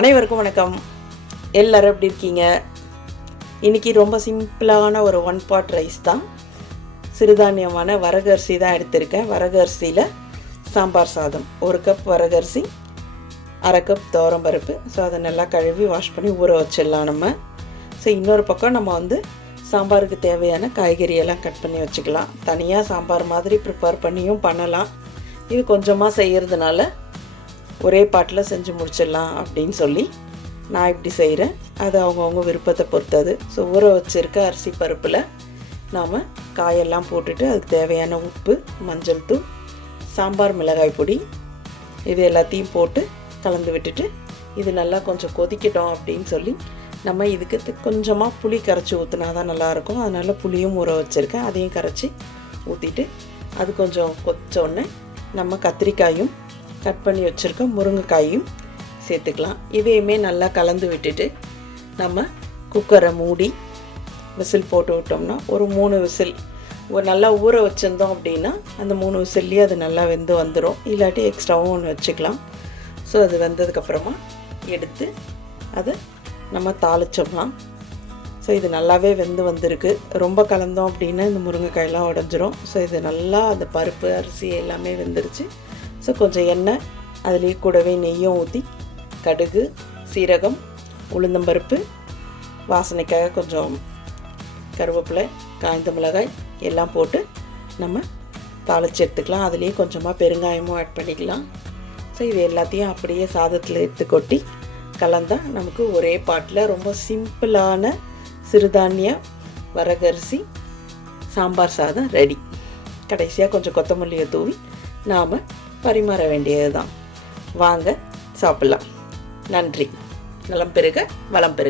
அனைவருக்கும் வணக்கம். எல்லோரும் எப்படி இருக்கீங்க? இன்றைக்கி ரொம்ப சிம்பிளான ஒரு ஒன் பாட் ரைஸ் தான். சிறுதானியமான வரகரிசி தான் எடுத்திருக்கேன். வரகரிசியில் சாம்பார் சாதம். ஒரு கப் வரகரிசி அரை கப் பருப்பு. ஸோ அதை நல்லா கழுவி வாஷ் பண்ணி ஊற வச்சிடலாம் நம்ம. ஸோ இன்னொரு பக்கம் நம்ம வந்து சாம்பாருக்கு தேவையான காய்கறியெல்லாம் கட் பண்ணி வச்சுக்கலாம். தனியாக சாம்பார் மாதிரி ப்ரிப்பேர் பண்ணியும் பண்ணலாம். இது கொஞ்சமாக செய்கிறதுனால ஒரே பாட்டில் செஞ்சு முடிச்சிடலாம் அப்படின்னு சொல்லி நான் இப்படி செய்கிறேன் அது அவங்கவுங்க விருப்பத்தை பொறுத்தது. ஸோ ஊற வச்சுருக்க அரிசி பருப்பில் நாம் காயெல்லாம் போட்டுட்டு அதுக்கு தேவையான உப்பு மஞ்சள் தூள் சாம்பார் மிளகாய் பொடி இது எல்லாத்தையும் போட்டு கலந்து விட்டுட்டு இது நல்லா கொஞ்சம் கொதிக்கட்டும் அப்படின்னு சொல்லி நம்ம இதுக்கு கொஞ்சமாக புளி கரைச்சி ஊற்றினா தான் நல்லாயிருக்கும் அதனால் புளியும் ஊற வச்சுருக்கேன். அதையும் கரைச்சி ஊற்றிட்டு அது கொஞ்சம் கொச்சோடனே நம்ம கத்திரிக்காயும் கட் பண்ணி வச்சுருக்க முருங்கைக்காயும் சேர்த்துக்கலாம். இதையுமே நல்லா கலந்து விட்டுட்டு நம்ம குக்கரை மூடி விசில் போட்டு விட்டோம்னா ஒரு மூணு விசில். ஒரு நல்லா ஊற வச்சுருந்தோம் அப்படின்னா அந்த மூணு விசில்லையே அது நல்லா வெந்து வந்துடும் இல்லாட்டி எக்ஸ்ட்ராவும் ஒன்று வச்சுக்கலாம். ஸோ அது வெந்ததுக்கப்புறமா எடுத்து அதை நம்ம தாளிச்சோம்லாம் ஸோ இது நல்லாவே வெந்து வந்திருக்கு. ரொம்ப கலந்தோம் அப்படின்னா இந்த முருங்கைக்காயெல்லாம் உடஞ்சிரும். ஸோ இது நல்லா அந்த பருப்பு அரிசி எல்லாமே வெந்துருச்சு. ஸோ கொஞ்சம் எண்ணெய் அதுலேயே கூடவே நெய்யும் ஊற்றி கடுகு சீரகம் உளுந்தம்பருப்பு வாசனைக்காக கொஞ்சம் கருவேப்பிலை காய்ந்த மிளகாய் எல்லாம் போட்டு நம்ம தாளித்து எடுத்துக்கலாம். அதுலேயே கொஞ்சமாக பெருங்காயமும் ஆட் பண்ணிக்கலாம். ஸோ இது எல்லாத்தையும் அப்படியே சாதத்தில் எடுத்து கொட்டி கலந்தால் நமக்கு ஒரே பாட்டில் ரொம்ப சிம்பிளான சிறுதானிய வரகரிசி சாம்பார் சாதம் ரெடி கடைசியாக கொஞ்சம் கொத்தமல்லியை தூவி நாம் பரிமாற வேண்டியது தான் வாங்க சாப்பிட்லாம். நன்றி. நலம் பெருக வளம் பெருக.